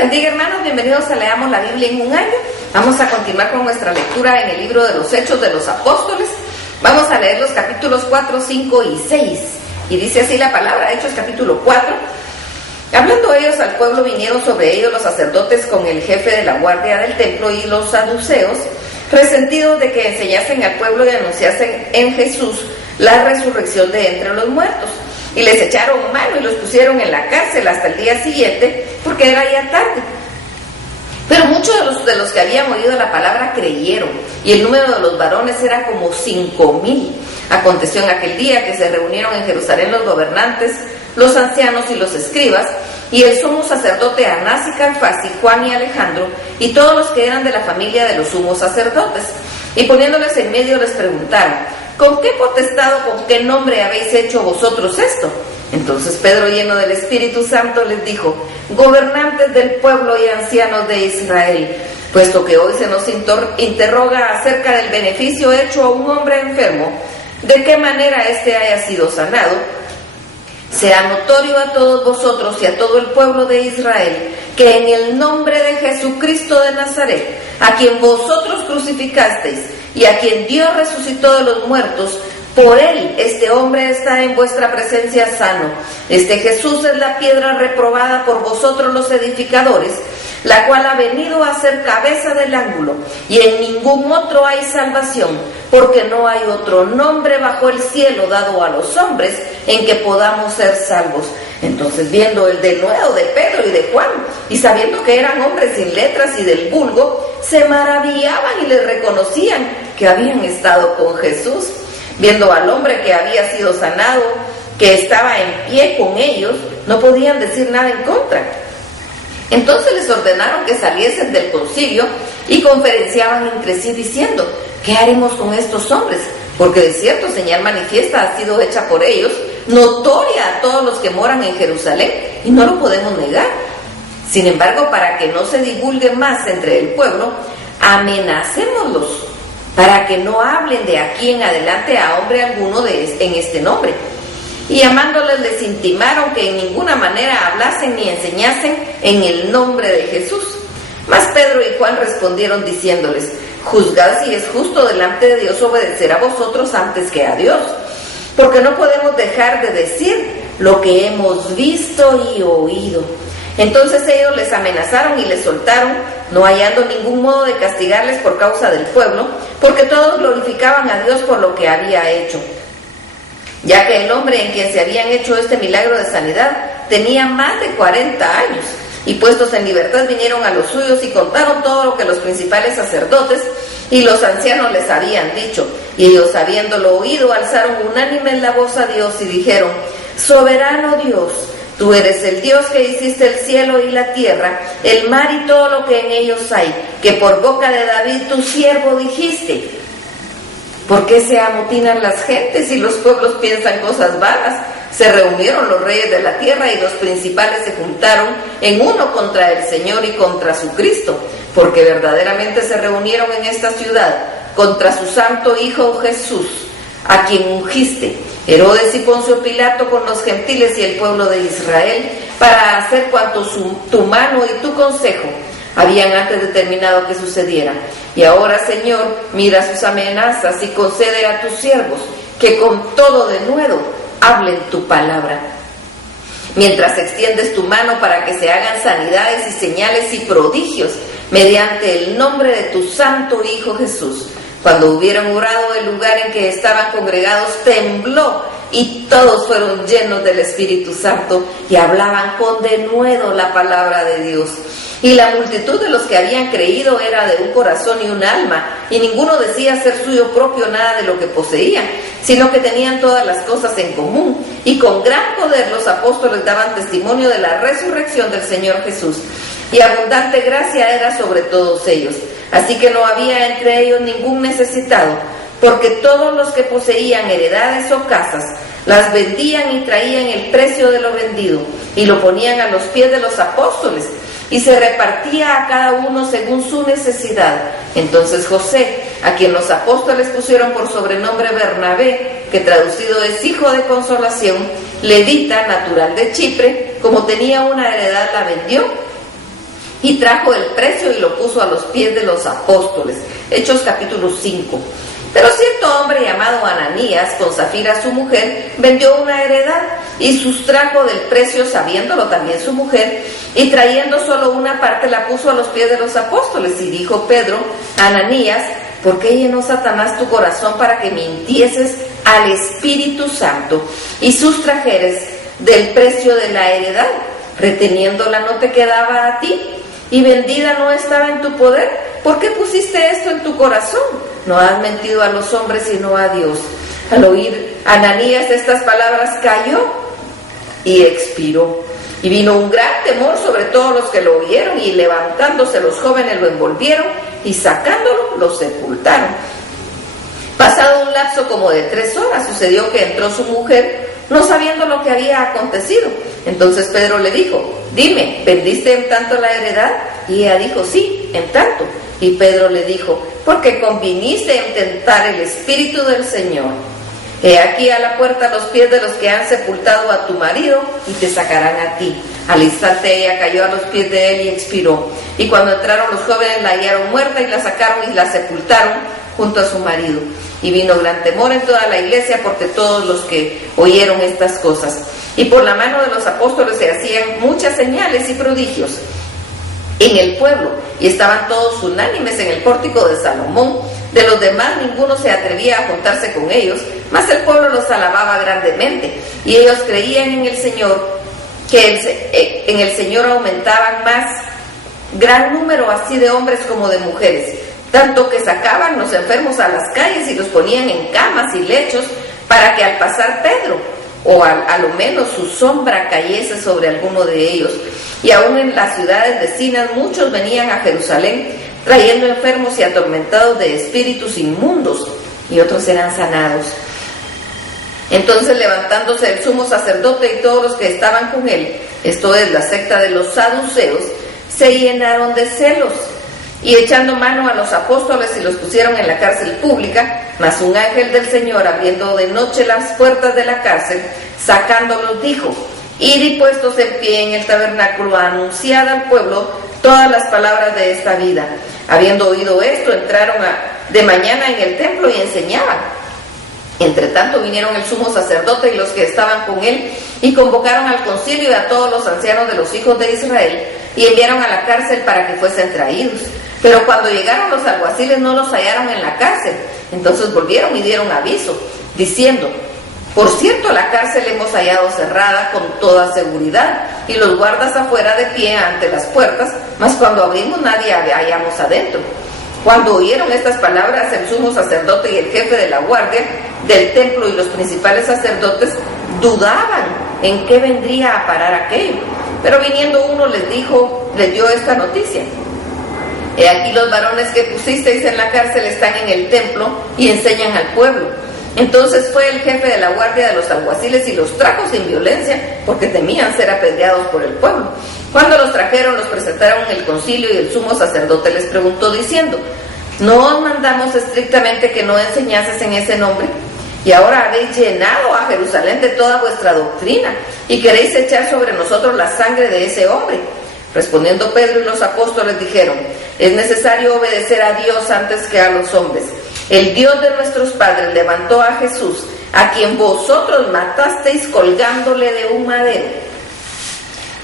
bendiga, hermanos, bienvenidos a Leamos la Biblia en un año. Vamos a continuar con nuestra lectura en el libro de los Hechos de los Apóstoles. Vamos a leer los capítulos 4, 5 y 6. Y dice así la palabra, Hechos capítulo 4. Hablando ellos al pueblo, vinieron sobre ellos los sacerdotes con el jefe de la guardia del templo y los saduceos, resentidos de que enseñasen al pueblo y anunciasen en Jesús la resurrección de entre los muertos. Y les echaron mano y los pusieron en la cárcel hasta el día siguiente, porque era ya tarde. Pero muchos de los que habían oído la palabra creyeron, y el número de los varones era como 5,000. Aconteció en aquel día que se reunieron en Jerusalén los gobernantes, los ancianos y los escribas, y el sumo sacerdote Anás y Caifás y Juan y Alejandro, y todos los que eran de la familia de los sumos sacerdotes. Y poniéndoles en medio les preguntaron: ¿con qué potestad o con qué nombre habéis hecho vosotros esto? Entonces Pedro, lleno del Espíritu Santo, les dijo: gobernantes del pueblo y ancianos de Israel, puesto que hoy se nos interroga acerca del beneficio hecho a un hombre enfermo, de qué manera éste haya sido sanado, sea notorio a todos vosotros y a todo el pueblo de Israel, que en el nombre de Jesucristo de Nazaret, a quien vosotros crucificasteis y a quien Dios resucitó de los muertos, por él este hombre está en vuestra presencia sano. Este Jesús es la piedra reprobada por vosotros los edificadores, la cual ha venido a ser cabeza del ángulo, y en ningún otro hay salvación, porque no hay otro nombre bajo el cielo dado a los hombres en que podamos ser salvos. Entonces, viendo el denuedo de Pedro y de Juan, y sabiendo que eran hombres sin letras y del vulgo, se maravillaban y les reconocían que habían estado con Jesús. Viendo al hombre que había sido sanado, que estaba en pie con ellos, no podían decir nada en contra. Entonces les ordenaron que saliesen del concilio y conferenciaban entre sí diciendo: ¿qué haremos con estos hombres? Porque de cierto señal manifiesta ha sido hecha por ellos, notoria a todos los que moran en Jerusalén, y no lo podemos negar. Sin embargo, para que no se divulgue más entre el pueblo, amenacémoslos, para que no hablen de aquí en adelante a hombre alguno en este nombre. Y llamándoles les intimaron que en ninguna manera hablasen ni enseñasen en el nombre de Jesús. Mas Pedro y Juan respondieron diciéndoles: juzgad si es justo delante de Dios obedecer a vosotros antes que a Dios, porque no podemos dejar de decir lo que hemos visto y oído. Entonces ellos les amenazaron y les soltaron, no hallando ningún modo de castigarles por causa del pueblo, porque todos glorificaban a Dios por lo que había hecho, ya que el hombre en quien se habían hecho este milagro de sanidad tenía más de 40 años. Y puestos en libertad vinieron a los suyos y contaron todo lo que los principales sacerdotes y los ancianos les habían dicho. Y ellos, habiéndolo oído, alzaron unánime la voz a Dios y dijeron: soberano Dios, tú eres el Dios que hiciste el cielo y la tierra, el mar y todo lo que en ellos hay, que por boca de David tu siervo dijiste: ¿por qué se amotinan las gentes y los pueblos piensan cosas vanas? Se reunieron los reyes de la tierra y los principales se juntaron en uno contra el Señor y contra su Cristo, porque verdaderamente se reunieron en esta ciudad contra su santo Hijo Jesús, a quien ungiste, Herodes y Poncio Pilato, con los gentiles y el pueblo de Israel, para hacer cuanto tu mano y tu consejo habían antes determinado que sucediera. Y ahora, Señor, mira sus amenazas y concede a tus siervos que con todo denuedo hablen tu palabra, mientras extiendes tu mano para que se hagan sanidades y señales y prodigios mediante el nombre de tu santo Hijo Jesús. Cuando hubieron orado, el lugar en que estaban congregados tembló, y todos fueron llenos del Espíritu Santo y hablaban con denuedo la palabra de Dios. Y la multitud de los que habían creído era de un corazón y un alma, y ninguno decía ser suyo propio nada de lo que poseía, sino que tenían todas las cosas en común. Y con gran poder los apóstoles daban testimonio de la resurrección del Señor Jesús, y abundante gracia era sobre todos ellos. Así que no había entre ellos ningún necesitado, porque todos los que poseían heredades o casas las vendían y traían el precio de lo vendido y lo ponían a los pies de los apóstoles, y se repartía a cada uno según su necesidad. Entonces José, a quien los apóstoles pusieron por sobrenombre Bernabé, que traducido es hijo de consolación, levita, natural de Chipre, como tenía una heredad, la vendió y trajo el precio y lo puso a los pies de los apóstoles. Hechos capítulo 5. Pero cierto hombre llamado Ananías, con Zafira su mujer, vendió una heredad y sustrajo del precio, sabiéndolo también su mujer, y trayendo solo una parte la puso a los pies de los apóstoles. Y dijo Pedro: Ananías, ¿por qué llenó Satanás tu corazón para que mintieses al Espíritu Santo y sustrajeres del precio de la heredad? Reteniéndola no te quedaba a ti, y vendida no estaba en tu poder. ¿Por qué pusiste esto en tu corazón? No has mentido a los hombres sino a Dios. Al oír Ananías estas palabras, cayó y expiró. Y vino un gran temor sobre todos los que lo oyeron, y levantándose los jóvenes lo envolvieron y sacándolo lo sepultaron. Pasado un lapso como de 3 horas, sucedió que entró su mujer, no sabiendo lo que había acontecido. Entonces Pedro le dijo: dime, ¿vendiste en tanto la heredad? Y ella dijo: sí, en tanto. Y Pedro le dijo: porque conviniste en tentar el Espíritu del Señor. He aquí a la puerta los pies de los que han sepultado a tu marido, y te sacarán a ti. Al instante ella cayó a los pies de él y expiró. Y cuando entraron los jóvenes la hallaron muerta, y la sacaron y la sepultaron junto a su marido. Y vino gran temor en toda la iglesia, porque todos los que oyeron estas cosas. Y por la mano de los apóstoles se hacían muchas señales y prodigios en el pueblo, y estaban todos unánimes en el pórtico de Salomón. De los demás ninguno se atrevía a juntarse con ellos, mas el pueblo los alababa grandemente, y ellos creían en el Señor, que en el Señor aumentaban más gran número así de hombres como de mujeres, tanto que sacaban los enfermos a las calles y los ponían en camas y lechos, para que al pasar Pedro, o a lo menos su sombra, cayese sobre alguno de ellos. Y aún en las ciudades vecinas muchos venían a Jerusalén trayendo enfermos y atormentados de espíritus inmundos, y otros eran sanados. Entonces, levantándose el sumo sacerdote y todos los que estaban con él, esto es la secta de los saduceos, se llenaron de celos, y echando mano a los apóstoles y los pusieron en la cárcel pública. Mas un ángel del Señor, abriendo de noche las puertas de la cárcel, sacándolos, dijo: id y puestos en pie en el tabernáculo, anunciad al pueblo todas las palabras de esta vida. Habiendo oído esto, entraron de mañana en el templo y enseñaban. Entre tanto vinieron el sumo sacerdote y los que estaban con él, y convocaron al concilio y a todos los ancianos de los hijos de Israel, y enviaron a la cárcel para que fuesen traídos. Pero cuando llegaron los alguaciles no los hallaron en la cárcel. Entonces volvieron y dieron aviso, diciendo: por cierto, la cárcel hemos hallado cerrada con toda seguridad, y los guardas afuera de pie ante las puertas, mas cuando abrimos nadie hallamos adentro. Cuando oyeron estas palabras, el sumo sacerdote y el jefe de la guardia del templo y los principales sacerdotes dudaban en qué vendría a parar aquello. Pero viniendo uno les dio esta noticia: he aquí los varones que pusisteis en la cárcel están en el templo y enseñan al pueblo. Entonces fue el jefe de la guardia de los alguaciles y los trajo sin violencia, porque temían ser apedreados por el pueblo. Cuando los trajeron, los presentaron en el concilio, y el sumo sacerdote les preguntó diciendo: ¿no os mandamos estrictamente que no enseñases en ese nombre? Y ahora habéis llenado a Jerusalén de toda vuestra doctrina, y queréis echar sobre nosotros la sangre de ese hombre. Respondiendo Pedro y los apóstoles dijeron: es necesario obedecer a Dios antes que a los hombres. El Dios de nuestros padres levantó a Jesús, a quien vosotros matasteis colgándole de un madero.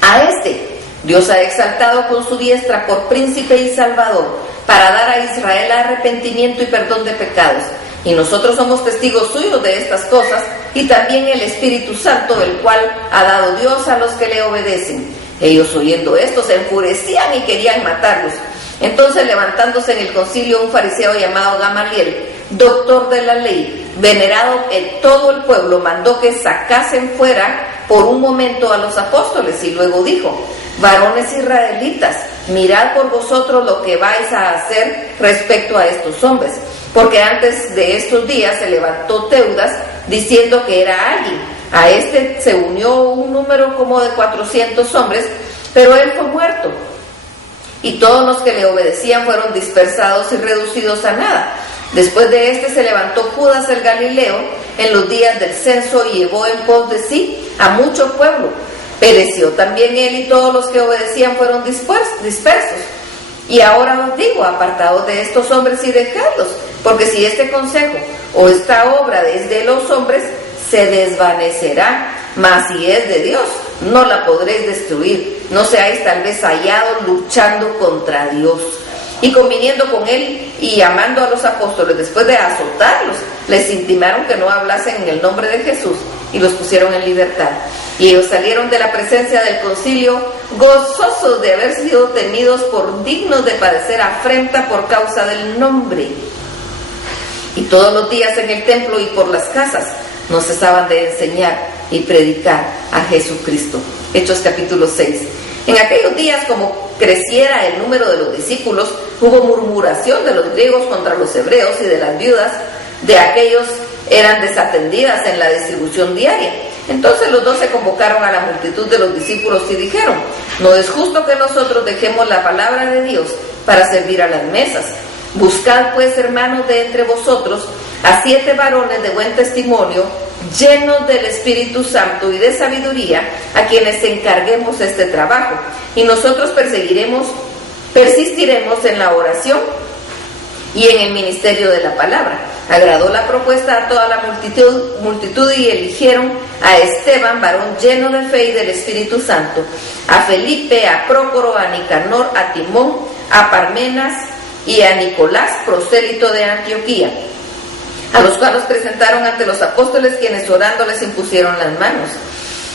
A este Dios ha exaltado con su diestra por príncipe y salvador, para dar a Israel arrepentimiento y perdón de pecados. Y nosotros somos testigos suyos de estas cosas, y también el Espíritu Santo, el cual ha dado Dios a los que le obedecen. Ellos, oyendo esto, se enfurecían y querían matarlos. Entonces, levantándose en el concilio un fariseo llamado Gamaliel, doctor de la ley, venerado en todo el pueblo, mandó que sacasen fuera por un momento a los apóstoles, y luego dijo: varones israelitas, mirad por vosotros lo que vais a hacer respecto a estos hombres, porque antes de estos días se levantó Teudas diciendo que era alguien. A este se unió un número como de 400 hombres, pero él fue muerto, y todos los que le obedecían fueron dispersados y reducidos a nada. Después de este se levantó Judas el Galileo en los días del censo, y llevó en pos de sí a mucho pueblo, Pereció también él y todos los que obedecían fueron dispersos. Y ahora os digo, apartaos de estos hombres y dejadlos, porque si este consejo o esta obra es de los hombres, se desvanecerá, mas si es de Dios, no la podréis destruir. No seáis tal vez hallados luchando contra Dios. Y conviniendo con él y llamando a los apóstoles, después de azotarlos, les intimaron que no hablasen en el nombre de Jesús y los pusieron en libertad. Y ellos salieron de la presencia del concilio gozosos de haber sido tenidos por dignos de padecer afrenta por causa del nombre. Y todos los días en el templo y por las casas no cesaban de enseñar y predicar a Jesucristo. Hechos capítulo 6. En aquellos días, como creciera el número de los discípulos, hubo murmuración de los griegos contra los hebreos, y de las viudas de aquellos eran desatendidas en la distribución diaria. Entonces los 12 convocaron a la multitud de los discípulos y dijeron: no es justo que nosotros dejemos la palabra de Dios para servir a las mesas. Buscad pues, hermanos, de entre vosotros a 7 varones de buen testimonio, llenos del Espíritu Santo y de sabiduría, a quienes encarguemos este trabajo, y nosotros persistiremos en la oración y en el ministerio de la palabra. Agradó la propuesta a toda la multitud y eligieron a Esteban, varón lleno de fe y del Espíritu Santo, a Felipe, a Prócoro, a Nicanor, a Timón, a Parmenas y a Nicolás, prosélito de Antioquía, a los cuales presentaron ante los apóstoles, quienes orando les impusieron las manos.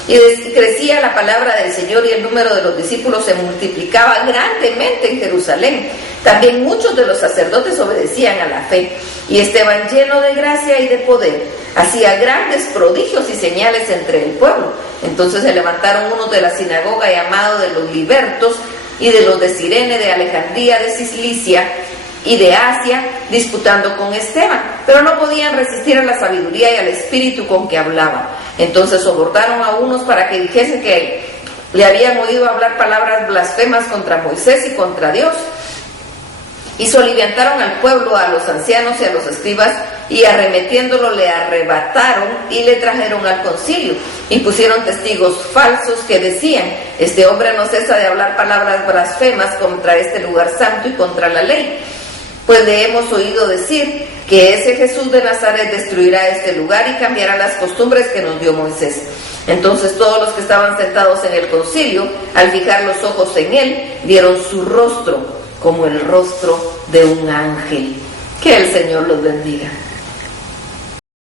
Y crecía la palabra del Señor, y el número de los discípulos se multiplicaba grandemente en Jerusalén. También muchos de los sacerdotes obedecían a la fe, y Esteban, lleno de gracia y de poder, hacía grandes prodigios y señales entre el pueblo. Entonces se levantaron unos de la sinagoga, llamados de los libertos, y de los de Cirene, de Alejandría, de Cilicia y de Asia, disputando con Esteban, pero no podían resistir a la sabiduría y al espíritu con que hablaba. Entonces sobornaron a unos para que dijesen que le habían oído hablar palabras blasfemas contra Moisés y contra Dios. Y soliviantaron al pueblo, a los ancianos y a los escribas, y arremetiéndolo le arrebataron y le trajeron al concilio, y pusieron testigos falsos que decían: este hombre no cesa de hablar palabras blasfemas contra este lugar santo y contra la ley. Pues le hemos oído decir que ese Jesús de Nazaret destruirá este lugar y cambiará las costumbres que nos dio Moisés. Entonces todos los que estaban sentados en el concilio, al fijar los ojos en él, vieron su rostro como el rostro de un ángel. Que el Señor los bendiga.